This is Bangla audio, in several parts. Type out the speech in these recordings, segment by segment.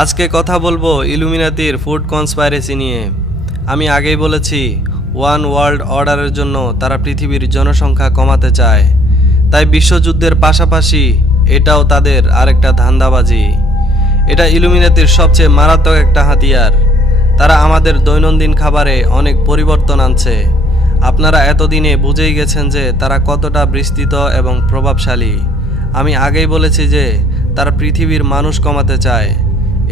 আজকে কথা বলবো ইলুমিনাতির ফুড কনস্পাইরেসি নিয়ে। আমি আগেই বলেছি ওয়ান ওয়ার্ল্ড অর্ডারের জন্য তারা পৃথিবীর জনসংখ্যা কমাতে চায়। তাই বিশ্বযুদ্ধের পাশাপাশি এটাও তাদের আরেকটা ধান্দাবাজি। এটা ইলুমিনাতির সবচেয়ে মারাত্মক একটা হাতিয়ার। তারা আমাদের দৈনন্দিন খাবারে অনেক পরিবর্তন আনছে। আপনারা এতদিনে বুঝেই গেছেন যে তারা কতটা বিস্তৃত এবং প্রভাবশালী। আমি আগেই বলেছি যে তারা পৃথিবীর মানুষ কমাতে চায়।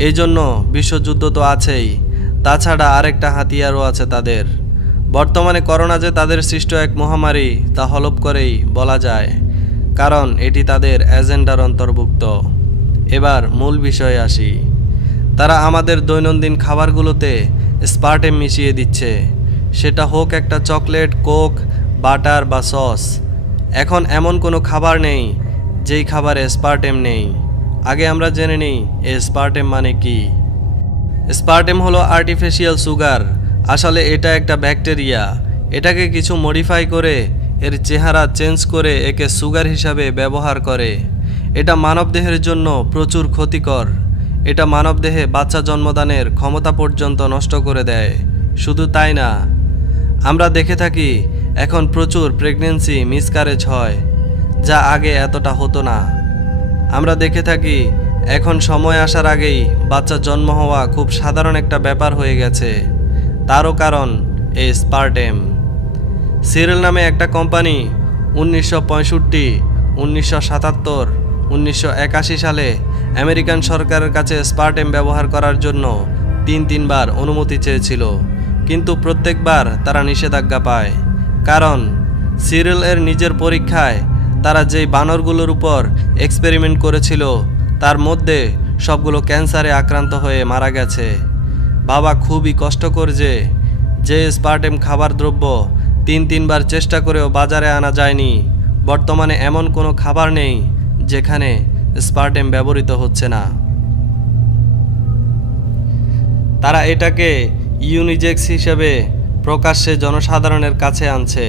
এই জন্য বিশ্বযুদ্ধ তো আছেই, তাছাড়া আরেকটা হাতিয়ারও আছে তাদের। বর্তমানে করোনা যে তাদের সৃষ্ট এক মহামারী তা হলফ করেই বলা যায়, কারণ এটি তাদের এজেন্ডার অন্তর্ভুক্ত। এবার মূল বিষয়ে আসি। তারা আমাদের দৈনন্দিন খাবারগুলোতে স্পার্টেম মিশিয়ে দিচ্ছে, সেটা হোক একটা চকলেট, কোক, বাটার বা সস। এখন এমন কোনো খাবার নেই যেই খাবারে স্পার্টেম নেই। আগে আমরা জেনে নিই স্পার্টেম মানে কি। স্পার্টেম হলো আর্টিফিশিয়াল সুগার। আসলে এটা একটা ব্যাকটেরিয়া। এটাকে কিছু মডিফাই করে এর চেহারা চেঞ্জ করে একে সুগার হিসাবে ব্যবহার করে। এটা মানবদেহের জন্য প্রচুর ক্ষতিকর। এটা মানবদেহে বাচ্চা জন্মদানের ক্ষমতা পর্যন্ত নষ্ট করে দেয়। শুধু তাই না, আমরা দেখে থাকি এখন প্রচুর প্রেগন্যান্সি মিসক্যারেজ হয়, যা আগে এতটা হতো না। আমরা দেখে থাকি এখন সময় আসার আগেই বাচ্চা জন্ম হওয়া খুব সাধারণ একটা ব্যাপার হয়ে গেছে। তারও কারণ এই স্পার্টেম। সিরিয়াল নামে একটা কোম্পানি 1965, 1977, 1981 সালে আমেরিকান সরকারের কাছে স্পার্টেম ব্যবহার করার জন্য তিনবার অনুমতি চেয়েছিল, কিন্তু প্রত্যেকবার তারা নিষেধাজ্ঞা পায়। কারণ সিরিয়াল এর নিজের পরীক্ষায় তারা যেই বানরগুলোর উপর এক্সপেরিমেন্ট করেছিল তার মধ্যে সবগুলো ক্যান্সারে আক্রান্ত হয়ে মারা গেছে। বাবা, খুবই কষ্টকর যে স্পার্টেম খাবার দ্রব্য তিনবার চেষ্টা করেও বাজারে আনা যায়নি। বর্তমানে এমন কোনো খাবার নেই যেখানে স্পার্টেম ব্যবহৃত হচ্ছে না। তারা এটাকে ইউনিজেক্স হিসেবে প্রকাশ্যে জনসাধারণের কাছে আনছে।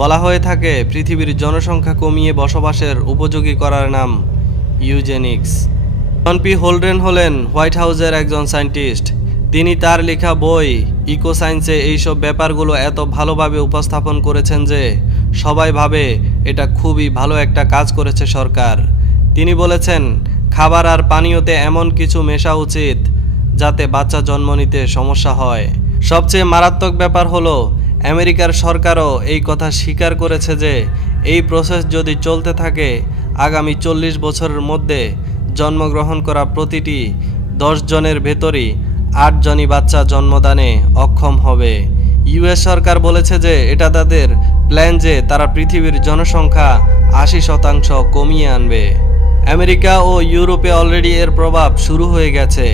বলা হয়ে থাকে পৃথিবীর জনসংখ্যা কমিয়ে বসবাসের উপযোগী করার নাম ইউজেনিক্স। জন পি হোলডেন হলেন হোয়াইট হাউসের একজন সায়েন্টিস্ট। তিনি তার লেখা বই ইকো সায়েন্সে এইসব ব্যাপারগুলো এত ভালোভাবে উপস্থাপন করেছেন যে সবাই ভাবে এটা খুবই ভালো একটা কাজ করেছে সরকার। তিনি বলেছেন খাবার আর পানীয়তে এমন কিছু মেশা উচিত যাতে বাচ্চা জন্ম নিতে সমস্যা হয়। সবচেয়ে মারাত্মক ব্যাপার হলো আমেরিকার সরকারও এই কথা স্বীকার করেছে যে এই প্রসেস যদি চলতে থাকে আগামী 40 বছরের মধ্যে জন্মগ্রহণ করা প্রতিটি 10 জনের ভেতরই 8 জনই বাচ্চা জন্মদানে অক্ষম হবে। ইউএস সরকার বলেছে যে এটা তাদের প্ল্যান যে তারা পৃথিবীর জনসংখ্যা 80% কমিয়ে আনবে। আমেরিকা ও ইউরোপে অলরেডি এর প্রভাব শুরু হয়ে গেছে।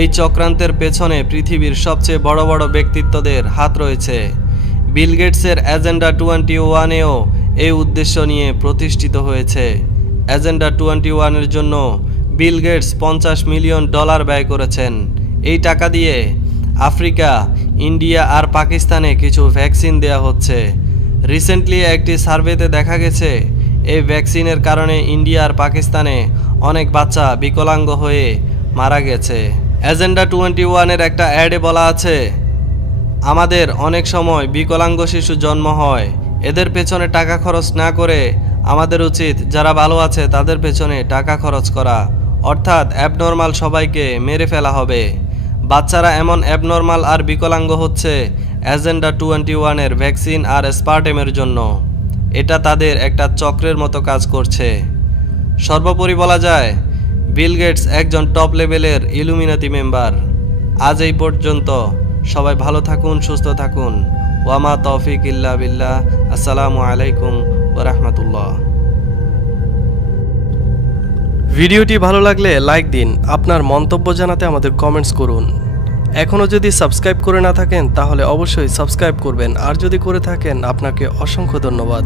এই চক্রান্তের পেছনে পৃথিবীর সবচেয়ে বড় বড় ব্যক্তিত্বদের হাত রয়েছে। বিল গেটসের এজেন্ডা 21-এও এই উদ্দেশ্য নিয়ে প্রতিষ্ঠিত হয়েছে। এজেন্ডা 21-এর জন্য বিল গেটস $50 মিলিয়ন ব্যয় করেছেন। এই টাকা দিয়ে আফ্রিকা, ইন্ডিয়া আর পাকিস্তানে কিছু ভ্যাকসিন দেয়া হচ্ছে। রিসেন্টলি একটি সার্ভেতে দেখা গেছে এই ভ্যাকসিনের কারণে ইন্ডিয়া আর পাকিস্তানে অনেক বাচ্চা বিকলাঙ্গ হয়ে মারা গেছে। এজেন্ডা 21-এর একটা অ্যাডে বলা আছে, আমাদের অনেক সময় বিকলাঙ্গ শিশু জন্ম হয়। এদের পেছনে টাকা খরচ না করে আমাদের উচিত যারা ভালো আছে তাদের পেছনে টাকা খরচ করা। অর্থাৎ অ্যাবনর্মাল সবাইকে মেরে ফেলা হবে। বাচ্চারা এমন অ্যাবনর্মাল আর বিকলাঙ্গ হচ্ছে এজেন্ডা 21-এর ভ্যাকসিন আর স্পার্টেমের জন্য। এটা তাদের একটা চক্রের মতো কাজ করছে। সর্বোপরি বলা যায় বিল গেটস একজন টপ লেভেলের ইলুমিনাতি মেম্বার। আজ এই পর্যন্ত। সবাই ভালো থাকুন, সুস্থ থাকুন। ওয়ামা তৌফিক ইল্লা বিল্লাহ। আসসালামু আলাইকুম ওয়া রাহমাতুল্লাহ। ভিডিওটি ভালো লাগলে লাইক দিন। আপনার মন্তব্য জানাতে আমাদের কমেন্টস করুন। এখনও যদি সাবস্ক্রাইব করে না থাকেন তাহলে অবশ্যই সাবস্ক্রাইব করবেন, আর যদি করে থাকেন আপনাকে অসংখ্য ধন্যবাদ।